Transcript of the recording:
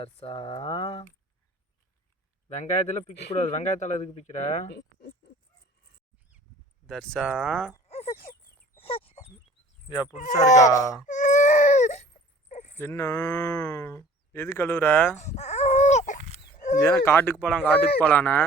தர்சா வெங்காயத்தில் பிக்கக்கூடாது. வெங்காயத்தால் எதுக்கு பிக்கிற? தர்சா யா புதுசா இருக்கா? என்ன? எது கழுவுற? ஏன்னா காட்டுக்கு போகலாம் காட்டுக்கு போகலான்னு